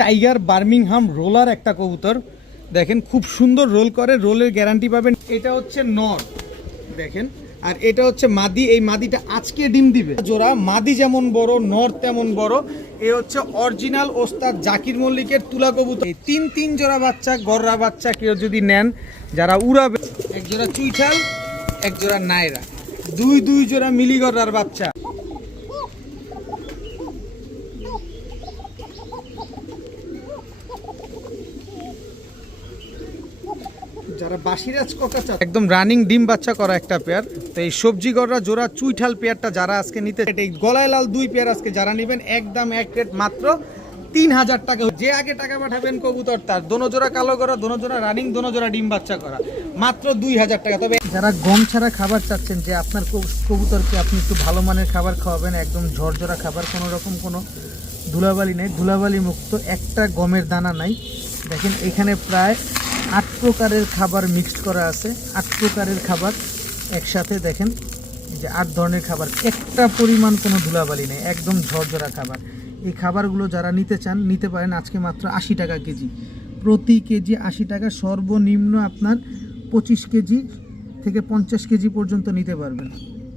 Tiger Birmingham roller একটা কবুতর দেখেন, খুব সুন্দর রোল করে, রোলের গ্যারান্টি পাবেন। এটা হচ্ছে নর দেখেন, আর এটা হচ্ছে মাদি। এই মাদিটা আজকে ডিম দিবে জোড়া। মাদি যেমন বড়, নর তেমন বড়। এ হচ্ছে অরিজিনাল ওস্তাদ জাকির মল্লিকের তুলা কবুতর। এই তিন জোড়া বাচ্চা, গররা বাচ্চা কেউ যদি নেন, যারা উড়াবে, এক জোড়া চুইঠাল, এক জোড়া নায়রা, দুই জোড়া মিলি গররার বাচ্চা। যারা বাসিরাজ কোকা চায়, একদম রানিং ডিম বাচ্চা করা একটা পেয়ার। তো এই সবজি গররা জোড়া চুইঠাল পেয়ারটা যারা আজকে নিতে, এই গলায় লাল দুই পেয়ার আজকে যারা নেবেন, একদম এক রেট মাত্র 3000 টাকা। যে আগে টাকা পাঠাবেন কবুতর তার। দোনো জোড়া কালো করা, দোনো জোড়া রানিং, দোনো জোড়া ডিম বাচ্চা করা, মাত্র 2000 টাকা। তবে যারা গম ছাড়া খাবার চাচ্ছেন, যে আপনার কবুতরকে আপনি একটু ভালো মানের খাবার খাওয়াবেন, একদম ঝরঝরা খাবার, কোনো রকম কোনো ধুলাবালি নেই, ধুলাবালি মুক্ত, একটা গমের দানা নাই। দেখেন এখানে প্রায় 8 প্রকারের খাবার মিক্সড করা আছে। 8 প্রকারের খাবার একসাথে, দেখেন যে 8 ধরনের খাবার, একটা পরিমাণ কোনো ধুলাবালি নেই, একদম ঝরঝরা খাবার। এই খাবারগুলো যারা নিতে চান নিতে পারেন আজকে মাত্র 80 টাকা কেজি, প্রতি কেজি 80 টাকা। সর্বনিম্ন আপনার 25 কেজি থেকে 50 কেজি পর্যন্ত নিতে পারবেন।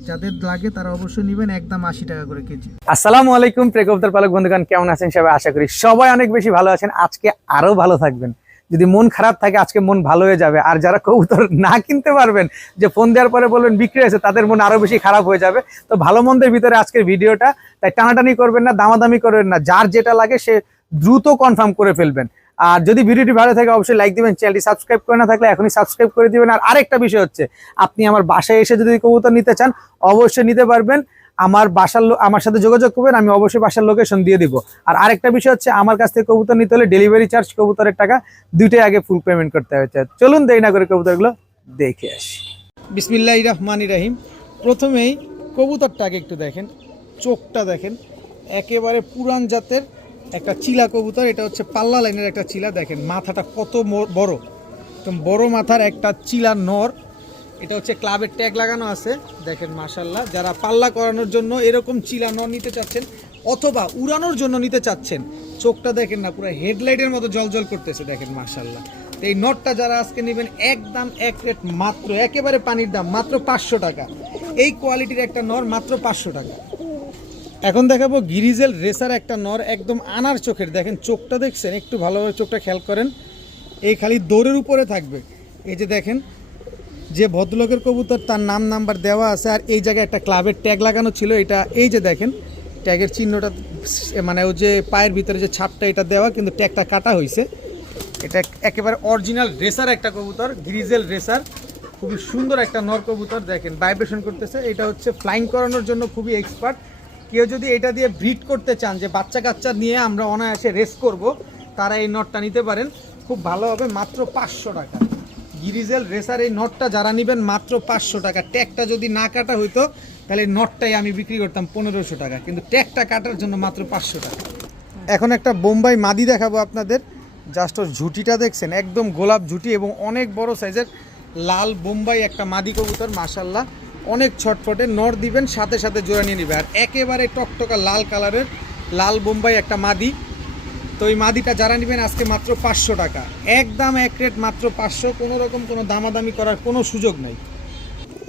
যাদের লাগে তারা অবশ্যই নেবেন, একদম 80 টাকা করে কেজি। আসসালামু আলাইকুম প্রিয় কবুতর পালক বন্ধুগণ, কেমন আছেন সবাই? আশা করি সবাই অনেক বেশি ভালো আছেন। আজকে আরো ভালো থাকবেন। যদি মন খারাপ থাকে আজকে মন ভালো হয়ে যাবে। আর যারা কবুতর না কিনতে পারবেন, যে ফোন দেওয়ার পরে বলবেন বিক্রি হয়েছে, তাদের মন আরো বেশি খারাপ হয়ে যাবে। তো ভালো মন্দের ভিতরে আজকের ভিডিওটা, তাই টানাটানি করবেন না, দামাদামি করবেন না, যার যেটা লাগে সে দ্রুত কনফার্ম করে ফেলবেন। আর যদি ভিডিওটি ভালো থাকে অবশ্যই লাইক দিবেন, চ্যানেলটি সাবস্ক্রাইব করে না থাকলে এখনই সাবস্ক্রাইব করে দিবেন। আর আরেকটা বিষয় হচ্ছে, আপনি আমার বাসায় এসে যদি কবুতর নিতে চান অবশ্যই নিতে পারবেন। আমার সাথে যোগাযোগ করবেন, আমি অবশ্যই বাসার লোকেশন দিয়ে দিব। আর আরেকটা বিষয় হচ্ছে, আমার কাছ থেকে কবুতর নিতে হলে ডেলিভারি চার্জ, কবুতরের টাকা দুইটাই আগে ফুল পেমেন্ট করতে হবে। চলুন দেরি না করে কবুতরগুলো দেখে আসি। বিসমিল্লাহির রহমানির রহিম। প্রথমেই কবুতরটাকে একটু দেখেন, চোখটা দেখেন, একেবারে পুরান জাতের একটা চিলা কবুতর। এটা হচ্ছে পাল্লা লাইনের একটা চিলা। দেখেন মাথাটা কত বড়, একদম বড় মাথার একটা চিলা নর। এটা হচ্ছে ক্লাবের ট্যাগ লাগানো আছে, দেখেন মাশাল্লাহ। যারা পাল্লা করানোর জন্য এরকম চিলা নর নিতে চাচ্ছেন অথবা উড়ানোর জন্য নিতে চাচ্ছেন, চোখটা দেখেন না, পুরো হেডলাইটের মতো জলজল করতেছে, দেখেন মাশাল্লাহ। তো এই নটটা যারা আজকে নেবেন, একদম এক রেট মাত্র, একেবারে পানির দাম, মাত্র 500 টাকা। এই কোয়ালিটির একটা নর মাত্র 500 টাকা। এখন দেখাবো গিরিজেল রেসার একটা নর, একদম আনার চোখের। দেখেন চোখটা দেখছেন, একটু ভালোভাবে চোখটা খেয়াল করেন, এই খালি দৌড়ের উপরে থাকবে। এই যে দেখেন, যে ভদ্রলোকের কবুতর তার নাম নাম্বার দেওয়া আছে, আর এই জায়গায় একটা ক্লাবের ট্যাগ লাগানো ছিল। এটা এই যে দেখেন ট্যাগের চিহ্নটা, মানে ওই যে পায়ের ভিতরে যে ছাপটা, এটা দেওয়া, কিন্তু ট্যাগটা কাটা হয়েছে। এটা একেবারে অরিজিনাল রেসার একটা কবুতর, গ্রিজেল রেসার, খুবই সুন্দর একটা নর কবুতর। দেখেন ভাইব্রেশন করতেছে। এটা হচ্ছে ফ্লাইং করানোর জন্য খুবই এক্সপার্ট। কেউ যদি এটা দিয়ে ব্রিড করতে চান, যে বাচ্চা কাচ্চা নিয়ে আমরা অনায়াসে রেস করব, তারা এই নটটা নিতে পারেন, খুব ভালো হবে, মাত্র 500 টাকা। গিরিজেল রেসার এই নটটা যারা নেবেন মাত্র 500 টাকা। ট্যাগটা যদি না কাটা হইতো তাহলে নটটাই আমি বিক্রি করতাম 1500 টাকা, কিন্তু ট্যাগটা কাটার জন্য মাত্র 500 টাকা। এখন একটা বোম্বাই মাদি দেখাবো আপনাদের। জাস্ট ওর ঝুটিটা দেখছেন, একদম গোলাপ ঝুটি এবং অনেক বড় সাইজের লাল বোম্বাই একটা মাদি কবুতর, মাশাল্লাহ অনেক ছটফটে। নর দিবেন সাথে সাথে জোড়া নিয়ে নিবে। আর একেবারে টকটকা লাল কালারের লাল বোম্বাই একটা মাদি। তো এই মাদিটা যারা নেবেন আজকে মাত্র 500 টাকা, একদম এক রেট মাত্র 500। কোনো রকম কোনো দামাদামি করার কোনো সুযোগ নাই।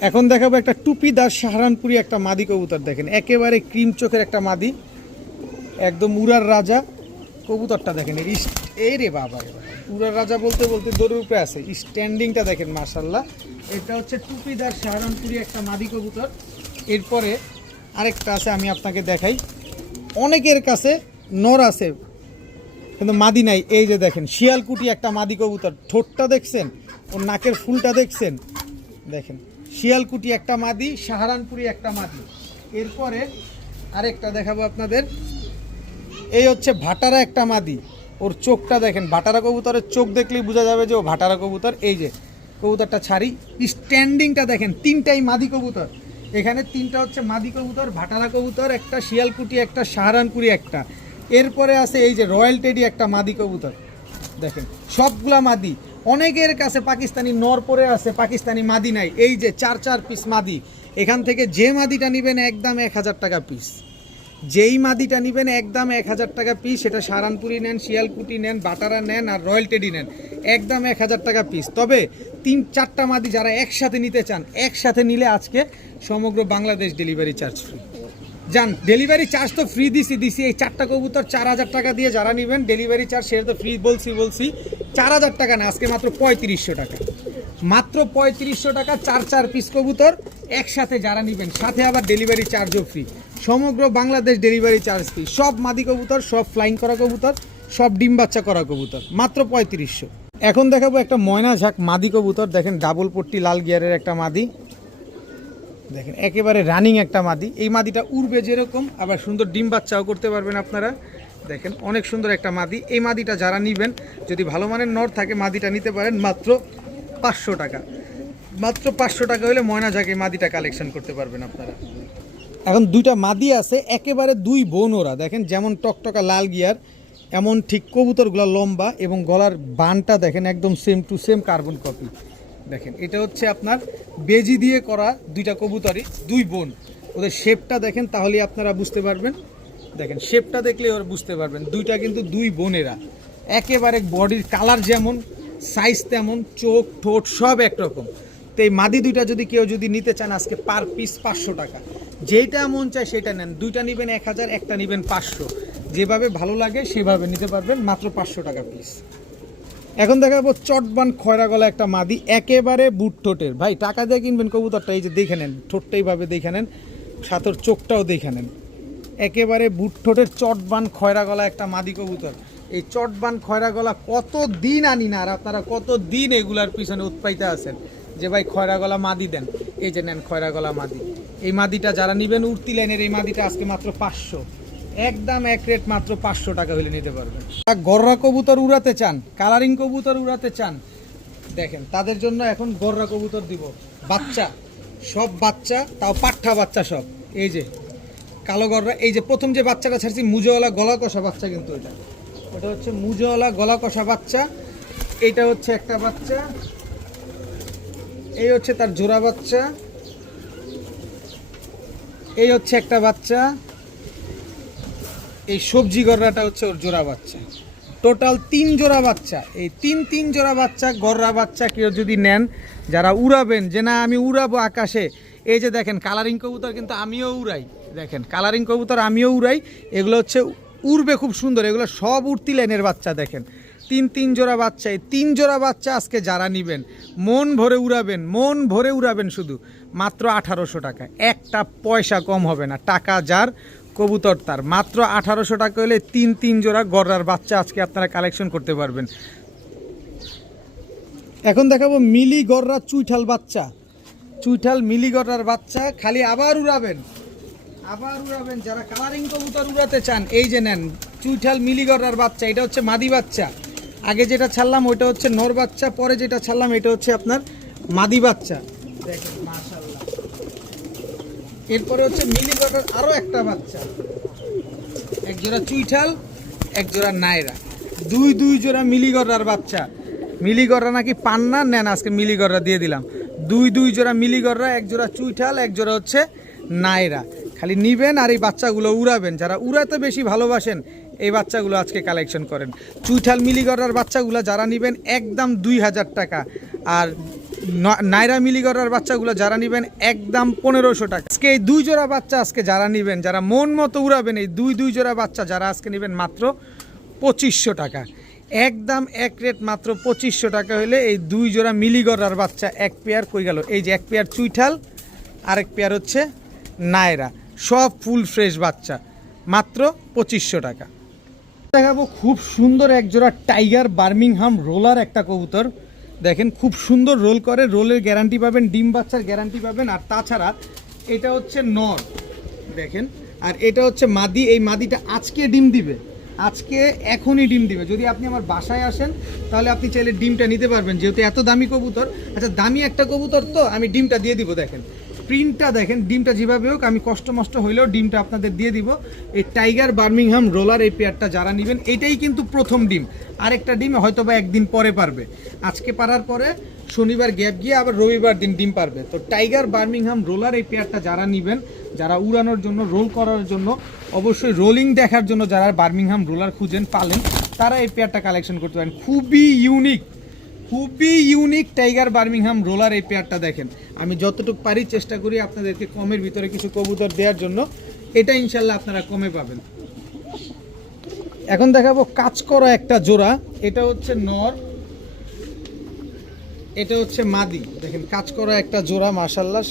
এখন দেখাবো একটা টুপিদার সাহারানপুরি একটা মাদি কবুতর। দেখেন একেবারে ক্রিম চোখের একটা মাদি, একদম উড়ার রাজা কবুতরটা। দেখেন এই রে বাবা, উড়ার রাজা বলতে বলতে দৌড়ের উপরে আছে, স্ট্যান্ডিংটা দেখেন মাশাল্লাহ। এটা হচ্ছে টুপিদার সাহারানপুরি একটা মাদি কবুতর। এরপরে আরেকটা আছে, আমি আপনাকে দেখাই। অনেকের কাছে নর আছে কিন্তু মাদি নাই। এই যে দেখেন শিয়ালকুটি একটা মাদি কবুতর, ঠোঁটটা দেখছেন, ওর নাকের ফুলটা দেখছেন, দেখেন শিয়ালকুটি একটা মাদি, সাহারানপুরি একটা মাদি। এরপরে আরেকটা দেখাবো আপনাদের, এই হচ্ছে ভাটারা একটা মাদি। ওর চোখটা দেখেন, ভাটারা কবুতরের চোখ দেখলেই বোঝা যাবে যে ও ভাটারা কবুতর। এই যে কবুতরটা ছাড়ি, স্ট্যান্ডিংটা দেখেন, তিনটাই মাদি কবুতর। এখানে তিনটা হচ্ছে মাদি কবুতর, ভাটারা কবুতর একটা, শিয়ালকুটি একটা, সাহারানপুরি একটা। এরপরে আছে এই যে রয়্যাল টেডি একটা মাদি কবুতর। দেখেন সবগুলা মাদি। অনেকের কাছে পাকিস্তানি নর পরে আছে, পাকিস্তানি মাদি নাই। এই যে 4 পিস মাদি। এখান থেকে যে মাদিটা নেবেন একদম 1000 টাকা পিস। যেই মাদিটা নেবেন একদম 1000 টাকা পিস, সেটা সারানপুরি নেন, শিয়ালকুটি নেন, বাটারা নেন আর রয়্যাল টেডি নেন, একদম 1000 টাকা পিস। তবে 3-4টা মাদি যারা একসাথে নিতে চান, একসাথে নিলে আজকে সমগ্র বাংলাদেশ ডেলিভারি চার্জ ফ্রি। যান, ডেলিভারি চার্জ তো ফ্রি দিছি এই 4টা কবুতর 4000 টাকা দিয়ে যারা নেবেন ডেলিভারি চার্জ সেটা তো ফ্রি বলছি 4000 টাকা না, আজকে মাত্র 3500 টাকা, মাত্র 3500 টাকা 4 পিস কবুতর একসাথে যারা নেবেন, সাথে আবার ডেলিভারি চার্জও ফ্রি। সমগ্র বাংলাদেশ ডেলিভারি চার্জ ফ্রি। সব মাদি কবুতর, সব ফ্লাইং করা কবুতর, সব ডিম বাচ্চা করা কবুতর, মাত্র 3500। এখন দেখাবো একটা ময়না ঝাঁক মাদি কবুতর। দেখেন ডাবল পট্টি লাল গিয়ারের একটা মাদি, দেখেন একেবারে রানিং একটা মাদি। এই মাদিটা উড়বে যেরকম, আবার সুন্দর ডিম বাচ্চাও করতে পারবেন আপনারা। দেখেন অনেক সুন্দর একটা মাদি। এই মাদিটা যারা নেবেন, যদি ভালো মানের নর থাকে মাদিটা নিতে পারেন মাত্র 500 টাকা, মাত্র 500 টাকা হলে ময়না ঝাঁক এই মাদিটা কালেকশন করতে পারবেন আপনারা। এখন দুইটা মাদি আছে, একেবারে 2 বোন ওরা। দেখেন যেমন টকটকা লাল গিয়ার, এমন ঠিক কবুতরগুলো লম্বা, এবং গলার বানটা দেখেন একদম same to same carbon copy. দেখেন এটা হচ্ছে আপনার বেজি দিয়ে করা দুইটা কবুতরই, 2 বোন। ওদের শেপটা দেখেন, তাহলেই আপনারা বুঝতে পারবেন। দেখেন শেপটা দেখলে ওরা বুঝতে পারবেন দুইটা কিন্তু 2 বোনেরা। একেবারে বডির কালার যেমন, সাইজ তেমন, চোখ ঠোঁট সব একরকম। তো এই মাদি দুইটা যদি কেউ যদি নিতে চান, আজকে পার পিস 500 টাকা। যেইটা মন চায় সেটা নেন, দুইটা নেবেন 1000, একটা নেবেন 500, যেভাবে ভালো লাগে সেভাবে নিতে পারবেন, মাত্র 500 টাকা পিস। এখন দেখাবো চটবান খয়রা গলা একটা মাদি, একেবারে বুট ঠোঁটের। ভাই টাকা দিয়ে কিনবেন কবুতরটা, এই যে দেখে নেন, ঠোঁটটা এইভাবে দেখে নেন, সাথর চোখটাও দেখে নেন। একেবারে বুট ঠোঁটের চটবান খয়রা গলা একটা মাদি কবুতর। এই চটবান খয়রা গলা কত দিন আনি না, আর আপনারা কত দিন এগুলার পিছনে উৎপাইতে আছেন যে ভাই খয়রা গলা মাদি দেন। এই যে নেন খয়রা গলা মাদি। এই মাদিটা যারা নেবেন উড়তি লাইনের, এই মাদিটা আজকে মাত্র 500, একদম এক রেট, মাত্র 500 টাকা হলে নিতে পারবেন। গররা কবুতর উড়াতে চান, কালারিং কবুতর উড়াতে চান, দেখেন তাদের জন্য এখন গররা কবুতর দিব। বাচ্চা, সব বাচ্চা, তাও পাঠা বাচ্চা সব। এই যে কালো গররা, এই যে প্রথম যে বাচ্চাটা ছাড়ছি মুজোওয়ালা গলা কষা বাচ্চা, কিন্তু ওটা হচ্ছে মুজোওয়ালা গলা কষা বাচ্চা। এইটা হচ্ছে একটা বাচ্চা, এই হচ্ছে তার জোড়া বাচ্চা, এই হচ্ছে একটা বাচ্চা, এই সবজি গররাটা হচ্ছে ওর জোড়া বাচ্চা। টোটাল 3 জোড়া বাচ্চা। এই 3 জোড়া বাচ্চা গররা বাচ্চা কেউ যদি নেন, যারা উড়াবেন, যে না আমি উড়াবো আকাশে, এই যে দেখেন কালারিং কবুতর কিন্তু আমিও উড়াই, দেখেন কালারিং কবুতর আমিও উড়াই। এগুলো হচ্ছে উড়বে খুব সুন্দর, এগুলো সব উড়তি লাইনের বাচ্চা। দেখেন 3 জোড়া বাচ্চা। এই 3 জোড়া বাচ্চা আজকে যারা নেবেন, মন ভরে উড়াবেন, মন ভরে উড়াবেন, শুধু মাত্র 1800 টাকা। একটা পয়সা কম হবে না, টাকা যার কবুতর তার। মাত্র 1800 টাকা হলে 3 জোড়া গররার বাচ্চা আজকে আপনারা কালেকশন করতে পারবেন। এখন দেখাবো মিলি গররা চুইঠাল বাচ্চা, চুইঠাল মিলি গররার বাচ্চা। খালি আবার উড়াবেন, আবার উড়াবেন। যারা কালারিং কবুতর উড়াতে চান, এই যে নেন চুইঠাল মিলি গররার বাচ্চা। এটা হচ্ছে মাদি বাচ্চা, আগে যেটা ছাড়লাম ওইটা হচ্ছে নর বাচ্চা, পরে যেটা ছাড়লাম এটা হচ্ছে আপনার মাদি বাচ্চা। দেখেন মাশাআল্লাহ। এরপরে হচ্ছে মিলি গররার আরো একটা বাচ্চা, এক জোড়া চুইঠাল, এক জোড়া নায়রা, 2 জোড়া মিলি গররার বাচ্চা। মিলি গররা নাকি পান না, নেন আজকে মিলি গররা দিয়ে দিলাম। 2 জোড়া মিলি গররা, এক জোড়া চুইঠাল, এক জোড়া হচ্ছে নায়রা। খালি নিবেন আর এই বাচ্চাগুলো উড়াবেন। যারা উড়াতে বেশি ভালোবাসেন, এই বাচ্চাগুলো আজকে কালেকশন করেন। চুইঠাল মিলি গররার বাচ্চাগুলো যারা নেবেন একদম 2000 টাকা, আর নায়রা মিলি গররার বাচ্চাগুলো যারা নেবেন একদম 1500 টাকা। আজকে এই 2 জোড়া বাচ্চা আজকে যারা নেবেন, যারা মন মতো উড়াবেন, এই 2 জোড়া বাচ্চা যারা আজকে নেবেন মাত্র 2500 টাকা, একদম এক রেট, মাত্র 2500 টাকা হলে এই 2 জোড়া মিলি গররার বাচ্চা। এক পেয়ার কই গেল, এই যে এক পেয়ার চুইঠাল, আরেক পেয়ার হচ্ছে নায়রা, সব ফুল ফ্রেশ বাচ্চা, মাত্র 2500 টাকা। দেখাবো খুব সুন্দর এক জোড়া টাইগার বার্মিংহাম রোলার একটা কবুতর। দেখেন খুব সুন্দর রোল করে, রোলের গ্যারান্টি পাবেন, ডিম বাচ্চার গ্যারান্টি পাবেন। আর তাছাড়া এটা হচ্ছে নর, দেখেন, আর এটা হচ্ছে মাদি। এই মাদিটা আজকে ডিম দিবে, আজকে এখনই ডিম দিবে। যদি আপনি আমার বাসায় আসেন তাহলে আপনি চাইলে ডিমটা নিতে পারবেন, যেহেতু এত দামি কবুতর। আচ্ছা দামি একটা কবুতর তো আমি ডিমটা দিয়ে দিব। দেখেন প্রিন্টটা দেখেন, ডিমটা যেভাবে হোক আমি কষ্ট মষ্ট হইলেও ডিমটা আপনাদের দিয়ে দিব। এই টাইগার বার্মিংহাম রোলার এই পেয়ারটা যারা নেবেন, এটাই কিন্তু প্রথম ডিম। আরেকটা ডিম হয়তো বা একদিন পরে পারবে, আজকে পারার পরে শনিবার গ্যাপ গিয়ে আবার রবিবার দিন ডিম পারবে। তো টাইগার বার্মিংহাম রোলার এই পেয়ারটা যারা নেবেন, যারা উড়ানোর জন্য, রোল করার জন্য, অবশ্যই রোলিং দেখার জন্য যারা বার্মিংহাম রোলার খুঁজেন পালেন, তারা এই পেয়ারটা কালেকশন করতে পারেন। খুবই ইউনিক টাইগার বার্মিংহাম রোলার এই পেয়ারটা দেখেন। আমি যতটুকু পারি চেষ্টা করি আপনাদেরকে কমের ভিতরে কিছু কবুতর দেওয়ার জন্য, এটা ইনশাল্লাহ আপনারা কমে পাবেন। এখন দেখাবো কাজ করা একটা জোড়া, এটা হচ্ছে নর, এটা হচ্ছে মাদি। দেখেন কাজ করা একটা জোড়া, মাশাআল্লাহ।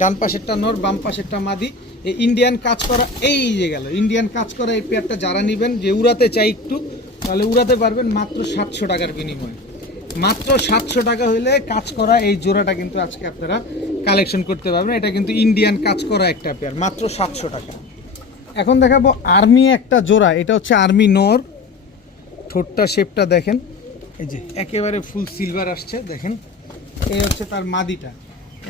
ডান পাশেরটা নর, বাম পাশেরটা মাদি। এই ইন্ডিয়ান কাজ করা, এই যে গেল ইন্ডিয়ান কাজ করা এই পেয়ারটা যারা নেবেন, যে উড়াতে চাই একটু, তাহলে উড়াতে পারবেন মাত্র 700 টাকার বিনিময়ে। মাত্র 700 টাকা হইলে কাজ করা এই জোড়াটা কিন্তু আজকে আপনারা কালেকশন করতে পারবেন। এটা কিন্তু ইন্ডিয়ান কাজ করা একটা পেয়ার, মাত্র 700 টাকা। এখন দেখাবো আর্মি একটা জোড়া, এটা হচ্ছে আর্মি নর। ঠোঁটটা শেপটা দেখেন, এই যে একেবারে ফুল সিলভার আসছে দেখেন। এই হচ্ছে তার মাদিটা,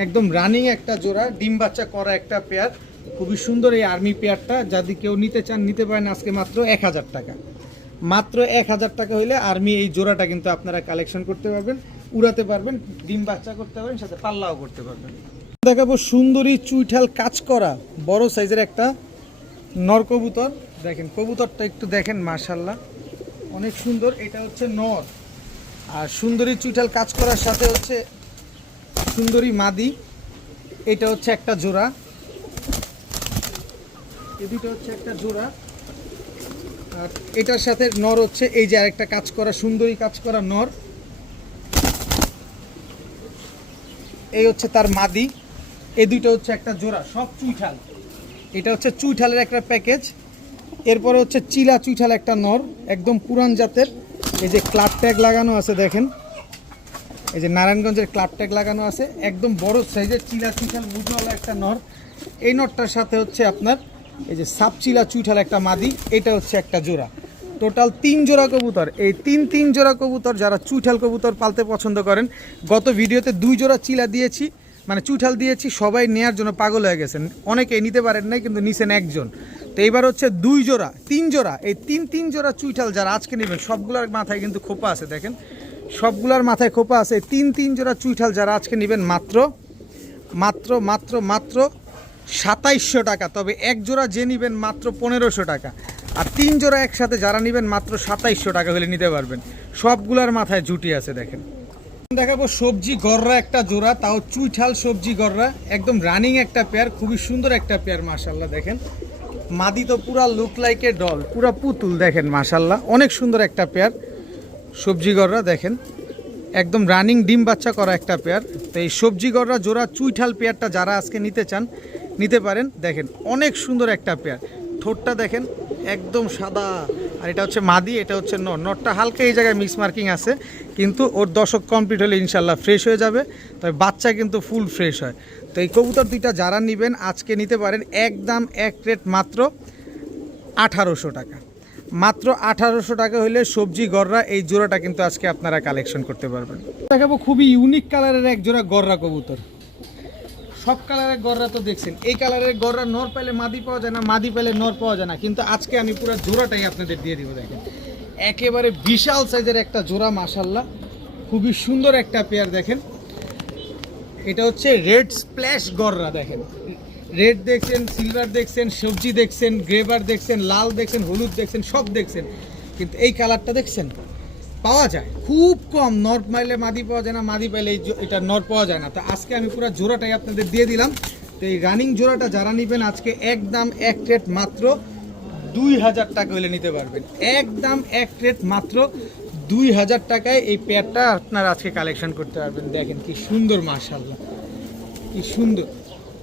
একদম রানিং একটা জোড়া, ডিম বাচ্চা করা একটা পেয়ার। খুবই সুন্দর এই আর্মি পেয়ারটা, যদি কেউ নিতে চান নিতে পারেন আজকে মাত্র 1000 টাকা। মাত্র 1000 টাকা হইলে আর্মি এই জোড়াটা কিন্তু আপনারা কালেকশন করতে পারবেন, উড়াতে পারবেন, ডিম বাচ্চা করতে পারবেন, সাথে পাল্লাও করতে পারবেন। দেখাবো সুন্দরী চুইঠাল কাজ করা বড় সাইজের একটা নর কবুতর। দেখেন কবুতরটা একটু দেখেন, মাশাআল্লাহ অনেক সুন্দর। এটা হচ্ছে নর, আর সুন্দরী চুইঠাল কাজ করার সাথে হচ্ছে সুন্দরী মাদি। এটা হচ্ছে একটা জোড়া, এই দুটো হচ্ছে একটা জোড়া। আর এটার সাথে নর হচ্ছে এই যে আরেকটা কাজ করা সুন্দরী কাজ করা নর, এই হচ্ছে তার মাদি। এই দুইটা হচ্ছে একটা জোড়া, সব চুইঠাল। এটা হচ্ছে চুইঠালের একটা প্যাকেজ। এরপরে হচ্ছে চিলা চুইঠাল একটা নর, একদম পুরান জাতের। এই যে ক্লাব ট্যাগ লাগানো আছে দেখেন, এই যে নারায়ণগঞ্জের ক্লাব ট্যাগ লাগানো আছে, একদম বড় সাইজের চিলা চুইঠাল মুজওয়ালা একটা নর। এই নরটার সাথে হচ্ছে আপনার এই যে সাপ চিলা চুইঠাল একটা মাদি। এটা হচ্ছে একটা জোড়া, টোটাল 3 জোড়া কবুতর। এই তিন জোড়া কবুতর যারা চুইঠাল কবুতর পালতে পছন্দ করেন, গত ভিডিওতে 2 জোড়া চিলা দিয়েছি, মানে চুইঠাল দিয়েছি, সবাই নেয়ার জন্য পাগল হয়ে গেছেন, অনেকেই নিতে পারেন নাই, কিন্তু নিছেন একজন। তো এইবার হচ্ছে 2 জোড়া 3 জোড়া, এই তিন জোড়া চুইঠাল যারা আজকে নেবেন, সবগুলোর মাথায় কিন্তু খোপা আছে দেখেন, সবগুলোর মাথায় খোপা আছে। তিন জোড়া চুইঠাল যারা আজকে নেবেন মাত্র মাত্র মাত্র মাত্র 2700 টাকা। তবে এক জোড়া যে নেবেন মাত্র 1500 টাকা, আর 3 জোড়া একসাথে যারা নেবেন মাত্র 2700 টাকা হলে নিতে পারবেন। সবগুলার মাথায় জুটি আছে দেখেন। দেখাবো সবজি গররা একটা জোড়া, তাও চুইঠাল সবজি গররা, একদম রানিং একটা পেয়ার, খুবই সুন্দর একটা পেয়ার মাশাআল্লাহ। দেখেন মাদি তো পুরা লুক লাইক এ ডল, পুরা পুতুল দেখেন মাশাআল্লাহ, অনেক সুন্দর একটা পেয়ার সবজি গররা। দেখেন একদম রানিং ডিম বাচ্চা করা একটা পেয়ার। তো এই সবজি গররা জোড়া চুইঠাল পেয়ারটা যারা আজকে নিতে চান নিতে পারেন। দেখেন অনেক সুন্দর একটা পেয়ার, ঠোঁটটা দেখেন একদম সাদা। আর এটা হচ্ছে মাদি, এটা হচ্ছে নর। নরটা হালকা এই জায়গায় মিক্স মার্কিং আছে, কিন্তু ওর দশক কমপ্লিট হলে ইনশাল্লাহ ফ্রেশ হয়ে যাবে। তবে বাচ্চা কিন্তু ফুল ফ্রেশ হয়। তো এই কবুতর দুইটা যারা নেবেন আজকে নিতে পারেন, একদম এক রেট মাত্র 1800 টাকা। মাত্র 1800 টাকা হলে সবজি গররা এই জোড়াটা কিন্তু আজকে আপনারা কালেকশন করতে পারবেন। দেখাবো খুবই ইউনিক কালারের এক জোড়া গররা কবুতর। সব কালারের গররা তো দেখছেন, এই কালারের গররা নর পেলে মাদি পাওয়া যায় না, মাদি পেলে নর পাওয়া যায় না, কিন্তু আজকে আমি পুরো জোড়াটাই আপনাদের দিয়ে দিব। দেখেন একেবারে বিশাল সাইজের একটা জোড়া মাশাআল্লাহ, খুবই সুন্দর একটা পেয়ার। দেখেন এটা হচ্ছে রেড স্প্ল্যাশ গররা। দেখেন রেড দেখছেন, সিলভার দেখছেন, সবজি দেখছেন, গ্রেভার দেখছেন, লাল দেখছেন, হলুদ দেখছেন, সব দেখছেন, কিন্তু এই কালারটা দেখছেন পাওয়া যায় খুব কম। নর পাইলে মাদি পাওয়া যায় না, মাদি পাইলে এটা নর পাওয়া যায় না। তো আজকে আমি পুরো জোড়াটাই আপনাদের দিয়ে দিলাম। তো এই রানিং জোড়াটা যারা নেবেন আজকে একদম এক রেট মাত্র 2000 টাকা হলে নিতে পারবেন। একদম এক রেট মাত্র 2000 টাকায় এই পেয়ারটা আপনারা আজকে কালেকশন করতে পারবেন। দেখেন কি সুন্দর মাশাআল্লাহ, কি সুন্দর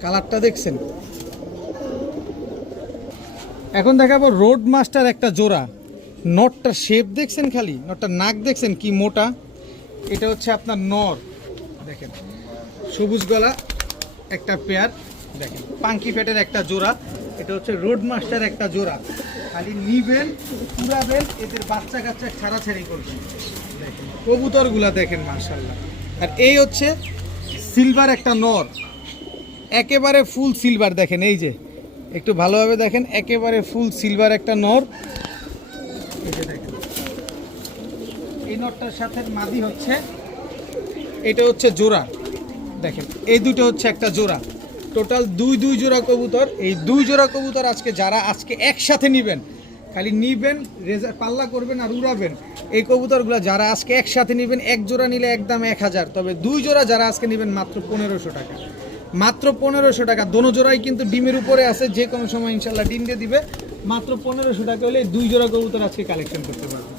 কালারটা দেখছেন। এখন দেখাবো রোড মাস্টার একটা জোড়া। নটটার শেপ দেখছেন, খালি নটটার নাক দেখছেন কি মোটা। এটা হচ্ছে আপনার নর, দেখেন সবুজ গলা একটা পেয়ার। দেখেন পাঙ্কি ফেটের একটা জোড়া। এটা হচ্ছে রোড মাস্টার একটা জোড়া। খালি নিবেন, পুরাবেন, এদের বাচ্চা কাচ্চা ছাড়াছাড়ি করবেন। দেখেন কবুতরগুলা দেখেন মাশাআল্লাহ। আর এই হচ্ছে সিলভার একটা নর, একেবারে ফুল সিলভার দেখেন, এই যে একটু ভালোভাবে দেখেন, একেবারে ফুল সিলভার একটা নর। এই যে দেখেন, এই নরটার সাথে মাদি হচ্ছে, এটা হচ্ছে জোড়া। দেখেন এই দুটো হচ্ছে একটা জোড়া, টোটাল দুই জোড়া কবুতর। এই 2 জোড়া কবুতর আজকে যারা আজকে একসাথে নেবেন, খালি নিবেন, পাল্লা করবেন আর উড়াবেন, এই কবুতরগুলো যারা আজকে একসাথে নেবেন, এক জোড়া নিলে একদম 1000, তবে 2 জোড়া যারা আজকে নেবেন মাত্র 1500 টাকা, মাত্র 1500 টাকা। দোনো জোড়াই কিন্তু ডিমের উপরে আছে, যে কোনো সময় ইনশাল্লাহ ডিম দিয়ে দিবে। মাত্র 1500 টাকা হলে 2 জোড়া কবুতর আজকে কালেকশন করতে পারবেন।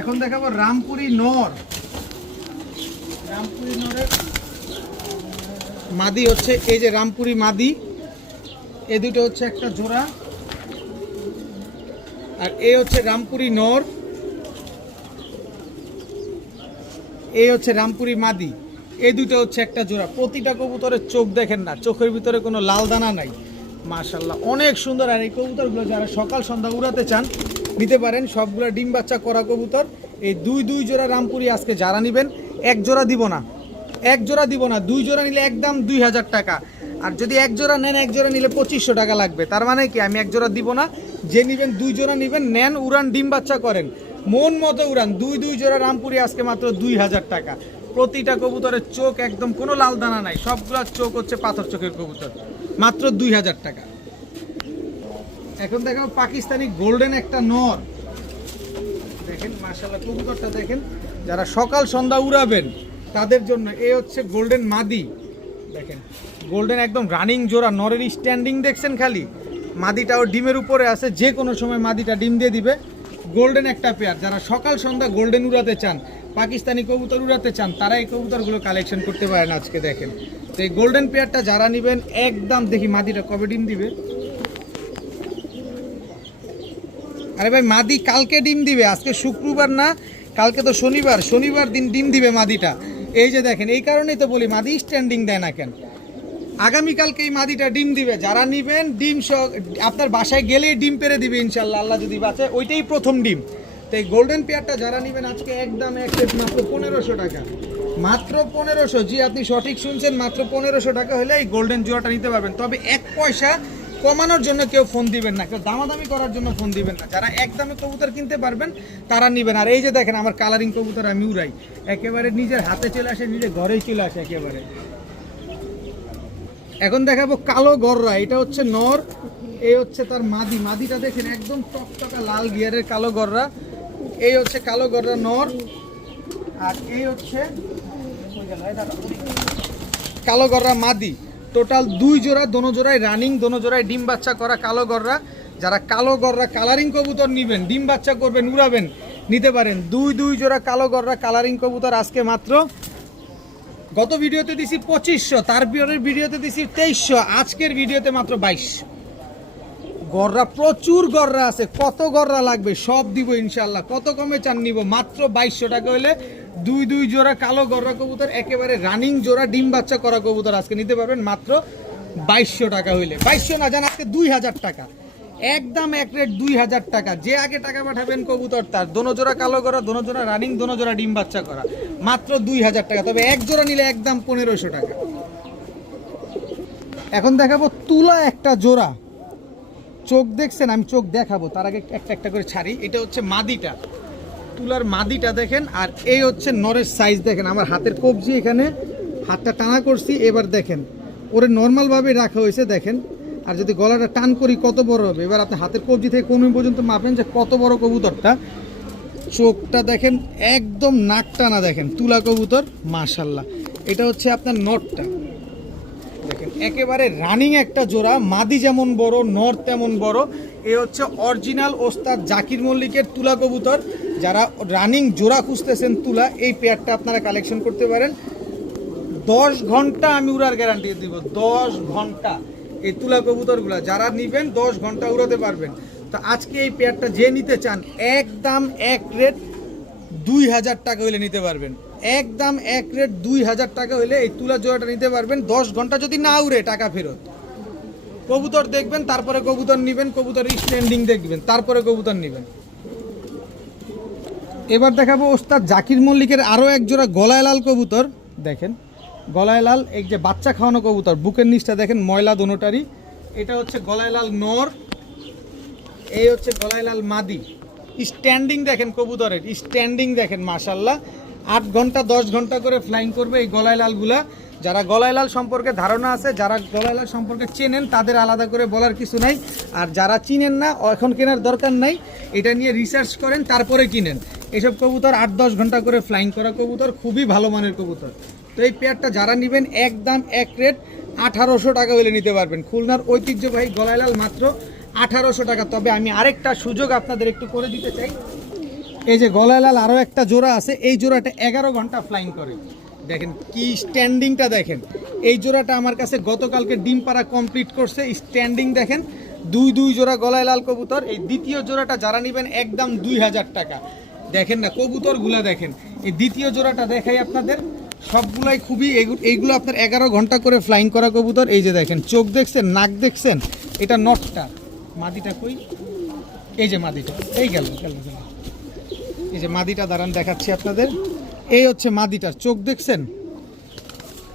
এখন দেখাবো রামপুরি নর। রামপুরি নরের মাদি হচ্ছে এই যে রামপুরি মাদি, এই দুটো হচ্ছে একটা জোড়া, আর এই হচ্ছে রামপুরি নর, এই হচ্ছে রামপুরি মাদি, এই দুটো হচ্ছে একটা জোড়া। প্রতিটা কবুতরের চোখ দেখেন না, চোখের ভিতরে কোনো লাল দানা নাই, মাশাআল্লাহ অনেক সুন্দর। আর এই কবুতরগুলো যারা সকাল সন্ধ্যা উড়াতে চান নিতে পারেন, সবগুলো ডিম বাচ্চা করা কবুতর। এই দুই জোড়া রামপুরি আজকে যারা নেবেন, এক জোড়া দিব না, 2 জোড়া নিলে একদম 2000 টাকা। আর যদি এক জোড়া নেন, এক জোড়া নিলে 2500 টাকা লাগবে। তার মানে কি, আমি এক জোড়া দিব না, যে নেবেন 2 জোড়া নেবেন, নেন, উড়ান, ডিম বাচ্চা করেন, মন মতো উড়ান। দুই জোড়া রামপুরি আজকে মাত্র 2000 টাকা। প্রতিটা কবুতরের চোখ একদম কোনো লাল দানা নাই, সবগুলোর চোখ হচ্ছে পাথর চোখের কবুতর, মাত্র 2000 টাকা। এখন দেখাবো পাকিস্তানি গোল্ডেন একটা নর। দেখেন মাশাআল্লাহ কবুতরটা দেখেন, যারা সকাল সন্ধ্যা উড়াবেন তাদের জন্য। এই হচ্ছে গোল্ডেন মাদি, দেখেন গোল্ডেন একদম রানিং জোড়া, নরের স্ট্যান্ডিং দেখছেন খালি, মাদিটাও ডিমের উপরে আছে, যে কোনো সময় মাদিটা ডিম দিয়ে দিবে। গোল্ডেন একটা পেয়ার, যারা সকাল সন্ধ্যা গোল্ডেন উড়াতে চান, পাকিস্তানি কবুতর উড়াতে চান, তারা এই কবুতরগুলো কালেকশন করতে পারেন আজকে। দেখেন তো এই গোল্ডেন পেয়ারটা যারা নেবেন একদম, দেখি মাদিটা কবে ডিম দিবে। আরে ভাই মাদি কালকে ডিম দিবে, আজকে শুক্রবার না, কালকে তো শনিবার, শনিবার দিন ডিম দিবে মাদিটা। এই যে দেখেন, এই কারণেই তো বলি মাদি স্ট্যান্ডিং দেয় না কেন, আগামীকালকে এই মাদিটা ডিম দিবে। যারা নিবেন ডিম আপনার বাসায় গেলেই ডিম পেরে দিবে ইনশাল্লাহ, আল্লাহ যদি বাঁচে, ওইটাই প্রথম ডিম। তো এই গোল্ডেন পেয়ারটা যারা নেবেন আজকে একদম এক রেট মাত্র 1500 টাকা, মাত্র 1500। জি আপনি সঠিক শুনছেন, মাত্র 1500 টাকা হলে এই গোল্ডেন জোড়াটা নিতে পারবেন। তবে 1 পয়সা কমানোর জন্য কেউ ফোন দিবেন না, কেউ দামাদামি করার জন্য ফোন দিবেন না। যারা একদমে কবুতর কিনতে পারবেন তারা নেবেন। আর এই যে দেখেন আমার কালারিং কবুতর আমি উড়াই, একেবারে নিজের হাতে চলে আসে, নিজের ঘরেই চলে আসে একেবারে। এখন দেখাবো কালো গররা, এটা হচ্ছে নর, এই হচ্ছে তার মাদি। মাদিটা দেখেন একদম টকটকা লাল গিয়ারের কালো গররা, এই হচ্ছে কালো গররা নর, আর এই হচ্ছে কালো গররা মাদি। টোটাল 2 জোড়া, দোনো জোড়ায় রানিং, দোনো জোড়ায় ডিম বাচ্চা করা কালো গররা। যারা কালো গররা কালারিং কবুতর নেবেন, ডিম বাচ্চা করবেন, উড়াবেন, নিতে পারেন। দুই জোড়া কালো গররা কালারিং কবুতর আজকে মাত্র, গত ভিডিওতে দিছি 2500, তার পরের ভিডিওতে দিছি 2300, আজকের ভিডিওতে মাত্র 2200। গররা প্রচুর গররা আছে, কত গররা লাগবে সব দিব ইনশাল্লাহ। কত কমে চান নিব, মাত্র 2200 টাকা হলে দুই জোড়া কালো গররা কবুতর, একেবারে রানিং জোড়া ডিম বাচ্চা করা কবুতর আজকে নিতে পারবেন মাত্র 2200 টাকা হইলে। 2200 না, জান আজকে 2000 টাকা, একদম এক রেট 2000 টাকা। যে আগে টাকা পাঠাবেন কবুতর তার। দোনো জোড়া কালো গররা, দোনো জোড়া রানিং, দোনো জোড়া ডিম বাচ্চা করা, মাত্র 2000 টাকা। তবে এক জোড়া নিলে একদম 1500 টাকা। এখন দেখাবো তুলা একটা জোড়া, চোখ দেখছেন, আমি চোখ দেখাবো, তার আগে একটা একটা করে ছাড়ি। এটা হচ্ছে মাদিটা, তুলার মাদিটা দেখেন, আর এই হচ্ছে নরের সাইজ দেখেন। আমার হাতের কবজি, এখানে হাতটা টানা করছি, এবার দেখেন ওরে নর্মালভাবে রাখা হয়েছে দেখেন। আর যদি গলাটা টান করি কত বড় হবে, এবার আপনি হাতের কবজি থেকে কোন পর্যন্ত মাপেন যে কত বড় কবুতরটা। চোখটা দেখেন একদম নাক টানা দেখেন, তুলা কবুতর মাশাল্লাহ। এটা হচ্ছে আপনার নরটা দেখেন, একেবারে রানিং একটা জোড়া, মাদি যেমন বড় নর তেমন বড়। এ হচ্ছে অরিজিনাল ওস্তাদ জাকির মল্লিকের তুলা কবুতর। যারা রানিং জোড়া খুঁজতেছেন তুলা, এই পেয়ারটা আপনারা কালেকশন করতে পারেন। 10 ঘন্টা আমি উড়ার গ্যারান্টি দিব, 10 ঘন্টা। এই তুলা কবুতরগুলো যারা নেবেন 10 ঘন্টা উড়াতে পারবেন। তো আজকে এই পেয়ারটা যে নিতে চান একদম এক রেট 2000 টাকা হলে নিতে পারবেন, একদম এক রেট 2000 টাকা হলে এই তুলা জোড়াটা নিতে পারবেন। 10 ঘন্টা যদি না উড়ে টাকা ফেরত। কবুতর দেখবেন, তারপরে কবুতর নেবেন, কবুতর স্ট্যান্ডিং দেখবেন, তারপরে কবুতর নেবেন। এবার দেখাবো ওস্তাদ জাকির মল্লিকের আরও এক জোড়া গলায় লাল কবুতর দেখেন। গলায় লাল, এই যে বাচ্চা খাওয়ানো কবুতর, বুকের নিচটা দেখেন ময়লা দোনোটারই। এটা হচ্ছে গলায় লাল নর, এই হচ্ছে গলায় লাল মাদি। স্ট্যান্ডিং দেখেন কবুতরের, স্ট্যান্ডিং দেখেন মাশাল্লাহ। 8 ঘন্টা 10 ঘন্টা করে ফ্লাইং করবে এই গলায় লালগুলা। যারা গলায় লাল সম্পর্কে ধারণা আছে, যারা গলায় লাল সম্পর্কে চেনেন, তাদের আলাদা করে বলার কিছু নাই। আর যারা চিনেন না, এখন কেনার দরকার নাই, এটা নিয়ে রিসার্চ করেন তারপরে কিনেন। এসব কবুতর 8-10 ঘন্টা করে ফ্লাইং করা কবুতর, খুবই ভালো মানের কবুতর। তো এই পেয়ারটা যারা নেবেন একদম এক রেট 1800 টাকা হলে নিতে পারবেন। খুলনার ঐতিহ্যবাহী গলায় লাল মাত্র 1800 টাকা। তবে আমি আরেকটা সুযোগ আপনাদের একটু করে দিতে চাই। এই যে গলায় লাল আরও একটা জোড়া আছে, এই জোড়াটা 11 ঘন্টা ফ্লাইং করে। দেখেন কি স্ট্যান্ডিংটা দেখেন। এই জোড়াটা আমার কাছে গতকালকে ডিম পাড়া কমপ্লিট করছে। স্ট্যান্ডিং দেখেন, দুই জোড়া গলায় লাল কবুতর। এই দ্বিতীয় জোড়াটা যারা নেবেন একদম 2000 টাকা। দেখেন না কবুতরগুলা দেখেন। এই দ্বিতীয় জোড়াটা দেখাই আপনাদের, সবগুলাই খুবই, এইগুলো আপনার 11 ঘন্টা করে ফ্লাইং করা কবুতর। এই যে দেখেন চোখ দেখছেন, নাক দেখছেন, এটা নটটা। মাদিটা কই? এই যে মাদিটা, এই গেল। এই যে মাদিটা দাঁড়ান দেখাচ্ছি আপনাদের। এই হচ্ছে মাদিটার চোখ দেখছেন,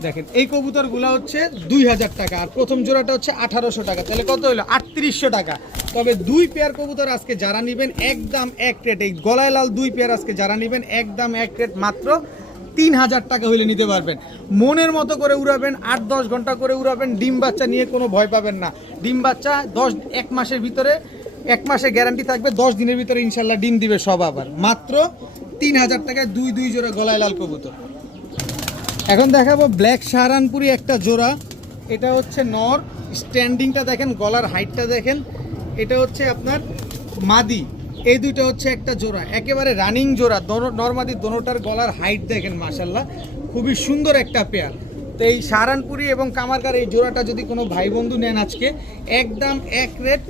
দেখেন। এই কবুতরগুলো হচ্ছে 2000 টাকা, আর প্রথম জোড়াটা হচ্ছে 1800 টাকা। তাহলে কত হলো? 3800 টাকা। তবে 2 পেয়ার কবুতর আজকে যারা নেবেন একদম এক রেট, এই গলায় লাল 2 পেয়ার আজকে যারা নেবেন একদম এক রেট মাত্র 3000 টাকা হলে নিতে পারবেন। মনের মতো করে উড়াবেন, 8-10 ঘন্টা করে উড়াবেন। ডিম বাচ্চা নিয়ে কোনো ভয় পাবেন না। ডিম বাচ্চা 1 মাসের ভিতরে, 1 মাসে গ্যারান্টি থাকবে, 10 দিনের ভিতরে ইনশাল্লাহ ডিম দিবে সব। আবার মাত্র 3000 টাকায় 2 জোড়া গলায় লাল কবুতর। এখন দেখাবো ব্ল্যাক সাহারানপুরি একটা জোড়া। এটা হচ্ছে নর, স্ট্যান্ডিংটা দেখেন, গলার হাইটটা দেখেন। এটা হচ্ছে আপনার মাদি। এই দুইটা হচ্ছে একটা জোড়া, একেবারে রানিং জোড়া। নরমাদি দোনোটার গলার হাইট দেখেন মাশাল্লাহ, খুবই সুন্দর একটা পেয়ার। তো এই সাহারানপুরি এবং কামারগার এই জোড়াটা যদি কোনো ভাই বন্ধু নেন আজকে একদম এক রেট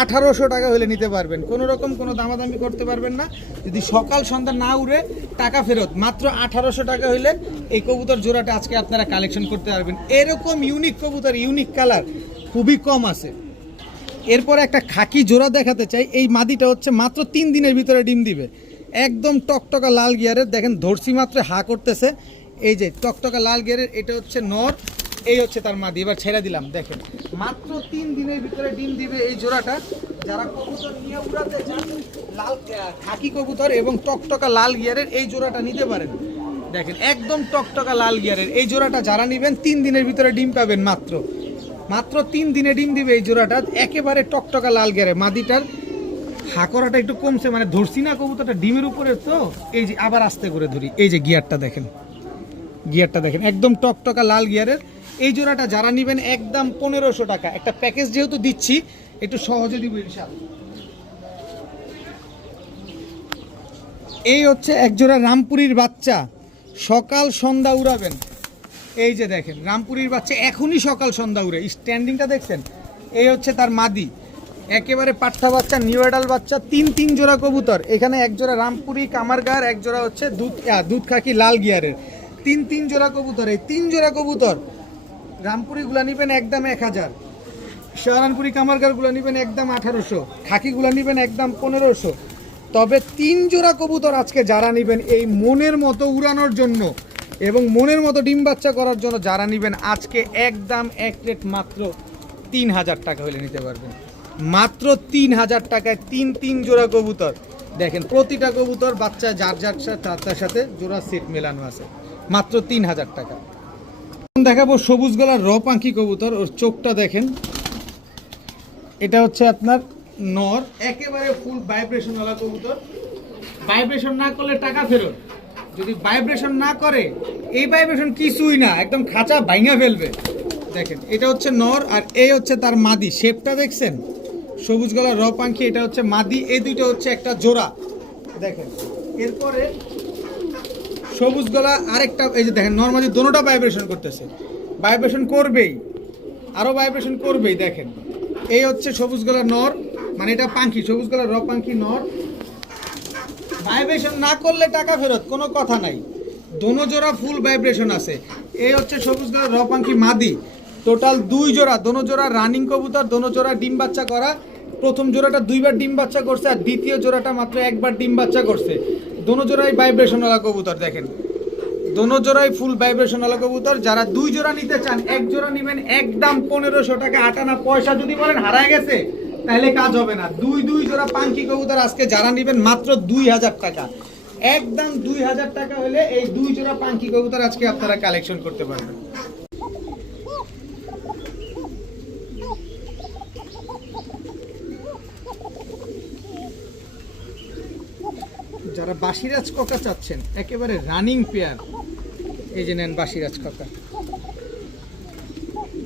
1800 টাকা হলে নিতে পারবেন। কোনো রকম কোনো দামাদামি করতে পারবেন না। যদি সকাল সন্ধ্যা না উড়ে টাকা ফেরত। মাত্র 1800 টাকা হলে এই কবুতর জোড়াটা আজকে আপনারা কালেকশন করতে পারবেন। এরকম ইউনিক কবুতর, ইউনিক কালার খুবই কম আছে। এরপরে একটা খাকি জোড়া দেখাতে চাই। এই মাদিটা হচ্ছে মাত্র 3 দিনের ভিতরে ডিম দিবে। একদম টকটকা লাল গিয়ারের, দেখেন ধরছি মাত্র হা করতেছে। এই যে টকটকা লাল গিয়ারের, এটা হচ্ছে নর, এই হচ্ছে তার মাদি। এবার ছেড়ে দিলাম, দেখেন মাত্র 3 দিনের ভিতরে ডিম দিবে এই জোড়াটা। যারা কবুতর নিয়ে উড়াতে চান, লাল খাকি কবুতর এবং টকটকা লাল গিয়ারের এই জোড়াটা নিতে পারেন। দেখেন একদম টকটকা লাল গিয়ারের এই জোড়াটা যারা নেবেন 3 দিনের ভিতরে ডিম পাবেন। মাত্র 3 দিনে ডিম দিবে এই জোড়াটা। একেবারে টকটকা লাল গিয়ারের। মাদিটার হাকরাটা একটু কমছে, মানে ধরছি না কবুতরটা ডিমের উপরে, তো এই যে আবার আস্তে করে ধরি। এই যে গিয়ারটা দেখেন, গিয়ারটা দেখেন, একদম টকটকা লাল গিয়ারের এই জোড়াটা যারা নেবেন একদম 1500 টাকা। একটা প্যাকেজ যেহেতু দিচ্ছি একটু সহজে দিব ইনশাআল্লাহ। এই হচ্ছে এক জোড়া রামপুরীর বাচ্চা, সকাল সন্ধ্যা উড়াবেন। এই যে দেখেন রামপুরীর বাচ্চা এখনই সকাল সন্ধ্যা উড়ে। স্ট্যান্ডিংটা দেখছেন, এই হচ্ছে তার মাদি। একেবারে পাঠা বাচ্চা, নিউ অ্যাডাল বাচ্চা। 3 জোড়া কবুতর এখানে, এক জোড়া রামপুরি কামারগার, এক জোড়া হচ্ছে দুধ খাকি লাল গিয়ারের। 3 জোড়া কবুতর। এই 3 জোড়া কবুতর রামপুরিগুলা নেবেন একদম 1000, সাহারানপুরি কামারগারগুলো নেবেন একদম 1800, খাকিগুলো নেবেন একদম 1500। তবে 3 জোড়া কবুতর আজকে যারা নেবেন এই মনের মতো উড়ানোর জন্য এবং মনের মতো ডিম বাচ্চা করার জন্য যারা নেবেন আজকে একদম এক রেট মাত্র 3000 টাকা হলে নিতে পারবেন। মাত্র 3000 টাকায় 3 জোড়া কবুতর। দেখেন প্রতিটা কবুতর বাচ্চা যার তার সাথে জোড়া সেট মেলানো আছে। মাত্র 3000 টাকা। দেখাবো সবুজ গলার র পাখি কবুতর। ওর চোখটা দেখেন, এটা হচ্ছে আপনার নর, একেবারে ফুল ভাইব্রেশনওয়ালা কবুতর। ভাইব্রেশন না করলে টাকা ফেরত। যদি ভাইব্রেশন না করে, এই ভাইব্রেশন কিছুই না, একদম খাঁচা ভাঙা ফেলবে। দেখেন এটা হচ্ছে নর, আর এই হচ্ছে তার মাদি। শেপটা দেখছেন, সবুজ গলার র পাখি, এটা হচ্ছে মাদি। এই দুইটা হচ্ছে একটা জোড়া। দেখেন এরপরে সবুজ গলা আরেকটা, এই যে দেখেন নর্মালি দোনোটা ভাইব্রেশন করতেছে, ভাইব্রেশন করবেই, আরও ভাইব্রেশন করবেই। দেখেন এই হচ্ছে সবুজ গলার নর, মানে এটা পাখি, সবুজ গলার র পাখি নর। ভাইব্রেশন না করলে টাকা ফেরত, কোনো কথা নাই। দোনো জোড়া ফুল ভাইব্রেশন আছে। এই হচ্ছে সবুজ গলার র পাখি মাদি। টোটাল 2 জোড়া, দোনো জোড়া রানিং কবুতর, দোনো জোড়া ডিম বাচ্চা করা। প্রথম জোড়াটা 2 বার ডিম বাচ্চা করছে, আর দ্বিতীয় জোড়াটা মাত্র 1 বার ডিম বাচ্চা করছে। দোনো জোড়াই ভাইব্রেশনওয়ালা কবুতর। দেখেন দোনো জোড়াই ফুল ভাইব্রেশন वाला কবুতর। যারা 2 জোড়া নিতে চান, 1 জোড়া নেবেন একদম 1500 টাকা। আটানা পয়সা যদি বলেন হারায় গেছে তাহলে কাজ হবে না। 2 জোড়া পাঙ্কি কবুতর আজকে যারা নেবেন মাত্র 2000 টাকা, একদম 2000 টাকা হলে এই 2 জোড়া পাঙ্কি কবুতর আজকে আপনারা কালেকশন করতে পারবেন। যারা বাসিরাজ কাকা চাচ্ছেন একেবারে রানিং পেয়ার, এই যে নেন বাসিরাজ কাকা,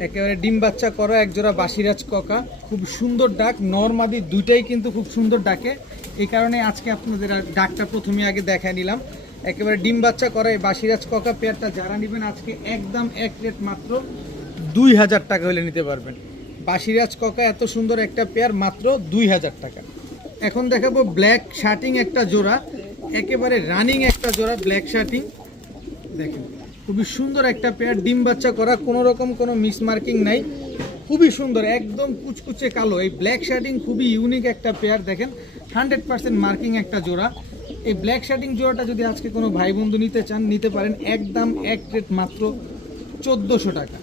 একেবারে ডিম বাচ্চা করা এক জোড়া বাসিরাজ কাকা। খুব সুন্দর ডাক, নর মাদি দুইটাই কিন্তু খুব সুন্দর ডাকে। এই কারণে আজকে আপনাদের ডাকটা প্রথমে আগে দেখায় নিলাম। একেবারে ডিম বাচ্চা করা এই বাসিরাজ কাকা পেয়ারটা যারা নেবেন আজকে একদম এক রেট মাত্র 2000 টাকা হলে নিতে পারবেন। বাসিরাজ কাকা এত সুন্দর একটা পেয়ার মাত্র 2000 টাকা। এখন দেখাবো ব্ল্যাক শার্টিং একটা জোড়া, একেবারে রানিং একটা জোড়া ব্ল্যাক শার্টিং। দেখেন খুবই সুন্দর একটা পেয়ার, ডিম বাচ্চা করা, কোনো রকম কোনো মিসমার্কিং নাই, খুবই সুন্দর, একদম কুচকুচে কালো। এই ব্ল্যাক শার্টিং খুবই ইউনিক একটা পেয়ার। দেখেন 100% মার্কিং একটা জোড়া। এই ব্ল্যাক শার্টিং জোড়াটা যদি আজকে কোনো ভাই বন্ধু নিতে চান নিতে পারেন, একদম এক রেট মাত্র 1400 টাকা।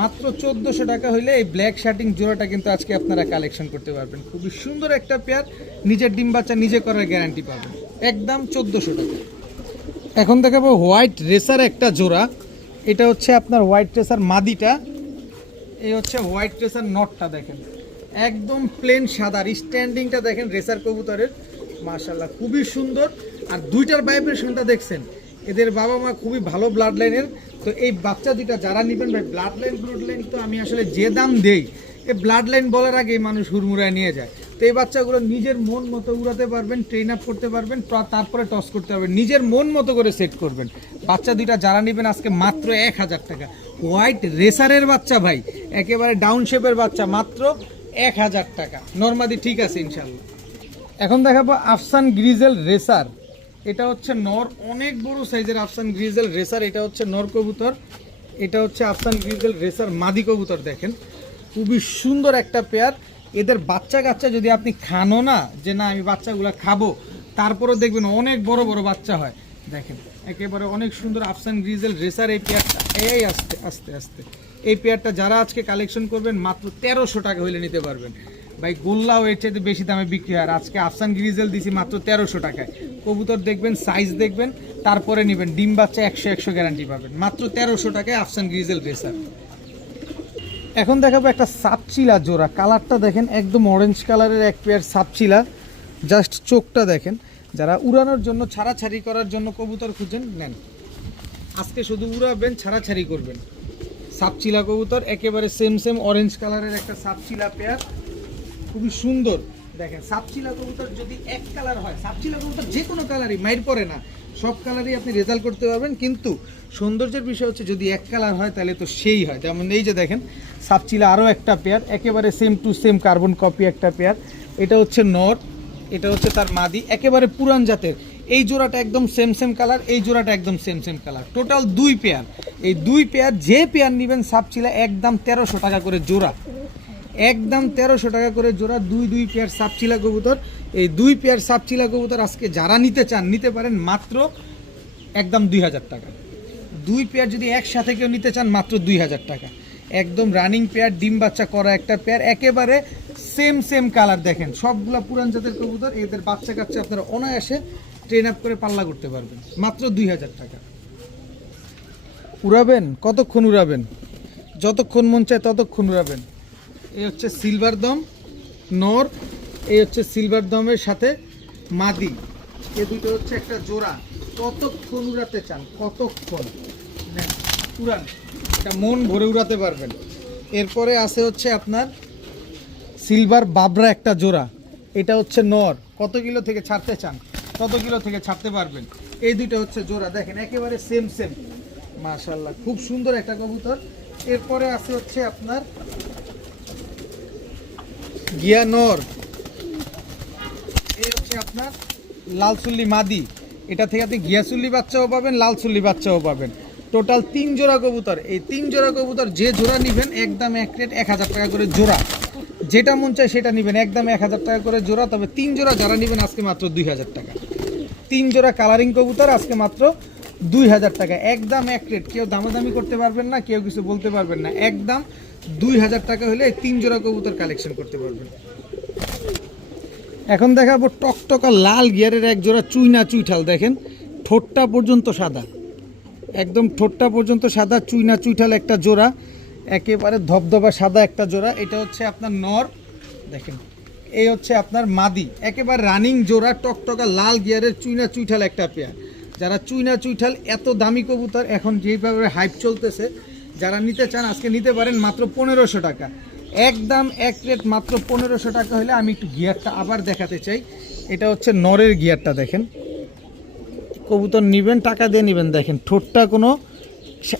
মাত্র 1400 টাকা হইলে এই ব্ল্যাক শার্টিং জোড়াটা কিন্তু আজকে আপনারা কালেকশন করতে পারবেন। খুবই সুন্দর একটা পেয়ার, নিজের ডিম বাচ্চা নিজে করার গ্যারান্টি পাবেন, একদম 1400 টাকা। এখন দেখাবো হোয়াইট রেসার একটা জোড়া, এটা হচ্ছে আপনার হোয়াইট রেসার মাদিটা, এই হচ্ছে হোয়াইট রেসার নটটা। দেখেন একদম প্লেন সাদা, স্ট্যান্ডিংটা দেখেন রেসার কবুতরের, মাশাআল্লাহ খুবই সুন্দর। আর দুইটার ভাইব্রেশনটা দেখছেন, এদের বাবা মা খুবই ভালো ব্লাড লাইনের। তো এই বাচ্চা দুইটা যারা নেবেন ভাই, ব্লাড লাইন তো আমি আসলে যে দাম দেই, এই ব্লাড লাইন বলার আগে মানুষ হুড়মুড়ায় নিয়ে যায়। তো এই বাচ্চাগুলো নিজের মন মতো উড়াতে পারবেন, ট্রেন আপ করতে পারবেন, তারপরে টস করতে পারবেন, নিজের মন মতো করে সেট করবেন। বাচ্চা দুইটা যারা নেবেন আজকে মাত্র 1000 টাকা। হোয়াইট রেসারের বাচ্চা ভাই, একেবারে ডাউন শেপের বাচ্চা, মাত্র 1000 টাকা। নরমাদি ঠিক আছে ইনশাল্লাহ। এখন দেখাবো আফসান গ্রিজেল রেসার, এটা হচ্ছে নর, অনেক বড় সাইজের আফসান গ্রিজেল রেসার। এটা হচ্ছে নর কবুতর, এটা হচ্ছে আফসান গ্রিজেল রেসার মাদি কবুতর। দেখেন খুবই সুন্দর একটা পেয়ার। এদের বাচ্চা কাচ্চা যদি আপনি খানো না, যে না আমি বাচ্চাগুলো খাবো, তারপরে দেখবেন অনেক বড় বড় বাচ্চা হয়। দেখেন একেবারে অনেক সুন্দর আফসান গ্রিজেল রেসার এই পেয়ারটা। এই আস্তে আস্তে আস্তে এই পেয়ারটা যারা আজকে কালেকশন করবেন মাত্র 1300 টাকা হলে নিতে পারবেন। ভাই গোল্লাও এর চাইতে বেশি দামে বিক্রি হয়, আর আজকে আফসান গ্রিজেল দিছি মাত্র 1300 টাকায়। কবুতর দেখবেন, সাইজ দেখবেন, তারপরে নেবেন, ডিম বাচ্চা 100 গ্যারান্টি পাবেন মাত্র 1300 টাকায় আফসান গ্রিজেল রেসার। এখন দেখাবো একটা সাপচিলা জোড়া, কালারটা দেখেন একদম অরেঞ্জ কালারের এক পেয়ার সাপচিলা, জাস্ট চোখটা দেখেন। যারা উড়ানোর জন্য, ছাড়াছাড়ি করার জন্য কবুতর খুঁজেন নেন, আজকে শুধু উড়াবেন, ছাড়াছাড়ি করবেন। সাপচিলা কবুতর একেবারে সেম অরেঞ্জ কালারের একটা সাপচিলা পেয়ার, খুবই সুন্দর। দেখেন সাপচিলা কবুতর যদি এক কালার হয়, সাপচিলা কবুতর যে কোনো কালারই মাইর পড়ে না, সব কালারই আপনি রেজাল্ট করতে পারবেন। কিন্তু সৌন্দর্যের বিষয় হচ্ছে যদি এক কালার হয় তাহলে তো সেই হয়। যেমন এই যে দেখেন সাপচিলা আরও একটা পেয়ার, একেবারে same to same carbon copy একটা পেয়ার। এটা হচ্ছে নর, এটা হচ্ছে তার মাদি, একেবারে পুরান জাতের। এই জোড়াটা একদম সেম কালার, এই জোড়াটা একদম সেম কালার, টোটাল 2 পেয়ার। এই 2 পেয়ার যে পেয়ার নেবেন সাপচিলা একদম 1300 টাকা করে জোড়া, একদম 1300 টাকা করে জোড়া। 2 পেয়ার সাপচিলা কবুতর। এই 2 পেয়ার সাপচিলা কবুতর আজকে যারা নিতে চান নিতে পারেন মাত্র একদম 2000 টাকা। 2 পেয়ার যদি একসাথে কেউ নিতে চান মাত্র 2000 টাকা। একদম রানিং পেয়ার, ডিম বাচ্চা করা একটা পেয়ার, একেবারে সেম কালার। দেখেন সবগুলা পুরান জাতের কবুতর, এদের বাচ্চা কাচ্চা আপনারা অনায়াসে ট্রেন আপ করে পাল্লা করতে পারবেন মাত্র 2000 টাকা। উড়াবেন কতক্ষণ উড়াবেন, যতক্ষণ মন চায় ততক্ষণ উড়াবেন। এই হচ্ছে সিলভার দম নর, এই হচ্ছে সিলভার দমের সাথে মাদি, এ দুটো হচ্ছে একটা জোড়া। কতক্ষণ উড়াতে চান, কতক্ষণ নেন উড়ান, এটা মন ভরে উড়াতে পারবেন। এরপরে আছে হচ্ছে আপনার সিলভার বাবরা একটা জোড়া, এটা হচ্ছে নর। কত কিলো থেকে ছাড়তে চান কত কিলো থেকে ছাড়তে পারবেন। এই দুটো হচ্ছে জোড়া, দেখেন একেবারে সেম মাশাআল্লাহ খুব সুন্দর একটা কবুতর। এরপরে আছে হচ্ছে আপনার গিয়া নর, এই হচ্ছে আপনার লালচুল্লি মাদি। এটা থেকে আপনি গিয়াচুল্লি বাচ্চাও পাবেন, লালচুল্লি বাচ্চাও পাবেন। টোটাল 3 জোড়া কবুতর। এই 3 জোড়া কবুতর যে জোড়া নেবেন একদম এক রেট 1000 টাকা করে জোড়া। যেটা মন চায় সেটা নেবেন, একদম 1000 টাকা করে জোড়া। তবে 3 জোড়া যারা নেবেন আজকে মাত্র 2000 টাকা। 3 জোড়া কালারিং কবুতর আজকে মাত্র 2000 টাকা, একদম এক রেট। কেউ দামাদামি করতে পারবেন না, কেউ কিছু বলতে পারবেন না, একদম 2000 টাকা হলে এই 3 জোড়া কবুতর কালেকশন করতে পারবেন। এখন দেখাবো টকটকা লাল গিয়ারের এক জোড়া চুইনা চুইঠাল। দেখেন ঠোঁটটা পর্যন্ত সাদা, একদম ঠোঁটটা পর্যন্ত সাদা, চুইনা চুইঠাল একটা জোড়া, একেবারে ধবধবা সাদা একটা জোড়া। এটা হচ্ছে আপনার নর, দেখেন এই হচ্ছে আপনার মাদি, একেবারে রানিং জোড়া, টকটকা লাল গিয়ারের চুইনা চুইঠাল একটা পেয়ার। যারা চুইনা চুইঠাল এত দামি কবুতর এখন যেভাবে হাইপ চলতেছে, যারা নিতে চান আজকে নিতে পারেন মাত্র 1500 টাকা, একদম এক রেট মাত্র 1500 টাকা হলে। আমি একটু গিয়ারটা আবার দেখাতে চাই, এটা হচ্ছে নরের গিয়ারটা। দেখেন কবুতর নেবেন টাকা দিয়ে নেবেন, দেখেন ঠোঁটটা কোনো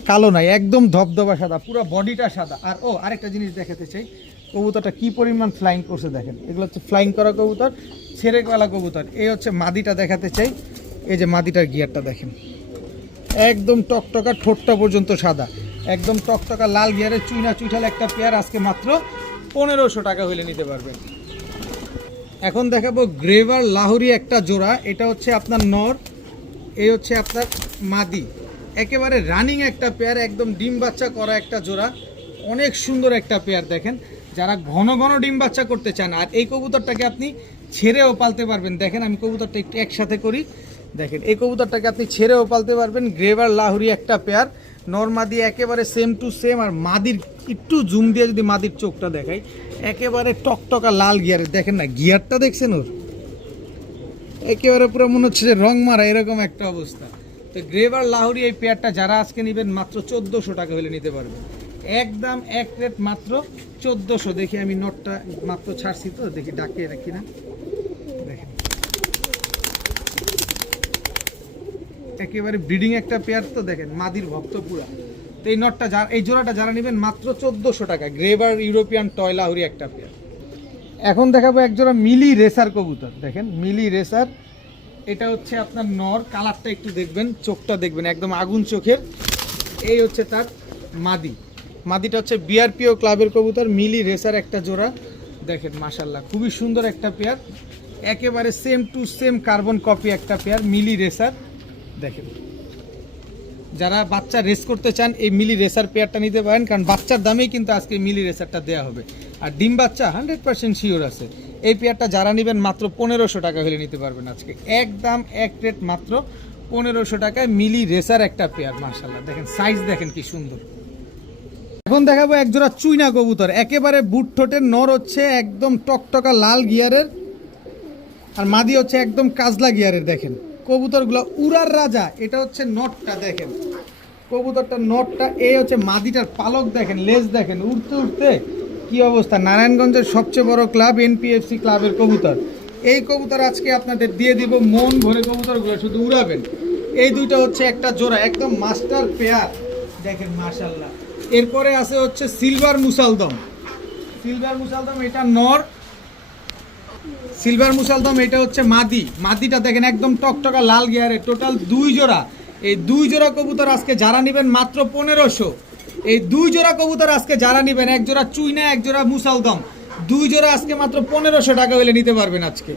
কালো নাই, একদম ধবধবা সাদা, পুরো বডিটা সাদা। আর আরেকটা জিনিস দেখাতে চাই, কবুতরটা কি পরিমাণ ফ্লাইং করছে দেখেন, এগুলো হচ্ছে ফ্লাইং করা কবুতর, ছেড়ে গলা কবুতর। এই হচ্ছে মাদিটা দেখাতে চাই, এই যে মাদিটার গিয়ারটা দেখেন, একদম টকটকা, ঠোঁটটা পর্যন্ত সাদা, একদম টকটকা লাল গিয়ারের চুইনা চুইঠাল একটা পেয়ার আজকে মাত্র 1500 টাকা হলে নিতে পারবেন। এখন দেখাবো গ্রেভার লাহোরি একটা জোড়া, এটা হচ্ছে আপনার নর, এই হচ্ছে আপনার মাদি, একেবারে রানিং একটা পেয়ার, একদম ডিম বাচ্চা করা একটা জোড়া, অনেক সুন্দর একটা পেয়ার। দেখেন যারা ঘন ঘন ডিম বাচ্চা করতে চান আর এই কবুতরটাকে আপনি ছেড়েও পালতে পারবেন। দেখেন আমি কবুতরটা একটু একসাথে করি, দেখেন এই কবুতরটাকে আপনি ছেড়েও পালতে পারবেন। গ্রেভার লাহোরি একটা পেয়ার, নর মাদি একেবারে সেম টু সেম। আর মাদির একটু জুম দিয়ে যদি মাদির চোখটা দেখাই, একেবারে টকটকা লাল গিয়ারের, দেখেন না গিয়ারটা দেখছেন ওর, একেবারে পুরো মনে হচ্ছে যে রং মারা, এরকম একটা অবস্থা। তো গ্রেভার লাহোরি এই পেয়ারটা যারা আজকে নেবেন মাত্র 1400 টাকা হলে নিতে পারবেন, একদম এক রেট মাত্র 1400। দেখি আমি নটটা মাত্র ছাড়ছি, তো দেখি ডাকে রাখি না, দেখেন একেবারে ব্রিডিং একটা পেয়ার। তো দেখেন মাদির ভক্ত পুরা। তো এই নটটা এই জোড়াটা যারা নেবেন মাত্র 1400 টাকা, গ্রেভার ইউরোপিয়ান টয় লাহোরি একটা পেয়ার। এখন দেখাবো এক জোড়া মিলি রেসার কবুতর। দেখেন মিলি রেসার, এটা হচ্ছে আপনার নর, কালারটা একটু দেখবেন, চোখটা দেখবেন একদম আগুন চোখের। এই হচ্ছে তার মাদি, মাদিটা হচ্ছে বিআরপিও ক্লাবের কবুতর, মিলি রেসার একটা জোড়া। দেখেন মাশাল্লাহ খুবই সুন্দর একটা পেয়ার, একেবারে same to same carbon copy একটা পেয়ার, মিলি রেসার। দেখেন যারা বাচ্চা রেস করতে চান এই মিলি রেসার পেয়ারটা নিতে পারেন, কারণ বাচ্চার দামেই কিন্তু আজকে মিলি রেসারটা দেওয়া হবে। আর ডিম বাচ্চা 100% শিওর আছে। এই পেয়ারটা যারা নেবেন মাত্র 1500 টাকা হলে নিতে পারবেন আজকে, একদম এক রেট মাত্র 1500 টাকায় মিলি রেসার একটা পেয়ার। মাশাআল্লাহ দেখেন সাইজ দেখেন কি সুন্দর। এখন দেখাবো এক জোড়া চুইনা কবুতর, একেবারে বুট ঠোঁটের, নর হচ্ছে একদম টকটকা লাল গিয়ারের আর মাদি হচ্ছে একদম কাজলা গিয়ারের। দেখেন কবুতরগুলো উড়ার রাজা, এটা হচ্ছে নটটা, দেখেন কবুতরটা নটটা, এই হচ্ছে মাদিটার পালক দেখেন, লেজ দেখেন উড়তে উড়তে কি অবস্থা। নারায়ণগঞ্জের সবচেয়ে বড় ক্লাব এনপিএফসি ক্লাবের কবুতর, এই কবুতর আজকে আপনাদের দিয়ে দিব মন ভরে, কবুতরগুলো শুধু উড়াবেন। এই দুইটা হচ্ছে একটা জোড়া, একদম মাস্টার পেয়ার। দেখেন মাশাআল্লাহ। এরপরে আছে হচ্ছে সিলভার মুসালদম, সিলভার মুসালদম এটা নর, সিলভার মুসালদম এটা হচ্ছে মাদি, মাদিটা দেখেন একদম টকটকা লাল গিয়ারের, টোটাল 2 জোড়া। এই 2 জোড়া কবুতর আজকে যারা নেবেন মাত্র 1500। এই 2 জোড়া কবুতর আজকে যারা নেবেন, এক জোড়া চুইনা এক জোড়া মুসালদম, 2 জোড়া আজকে মাত্র 1500 টাকা হলে নিতে পারবেন আজকে।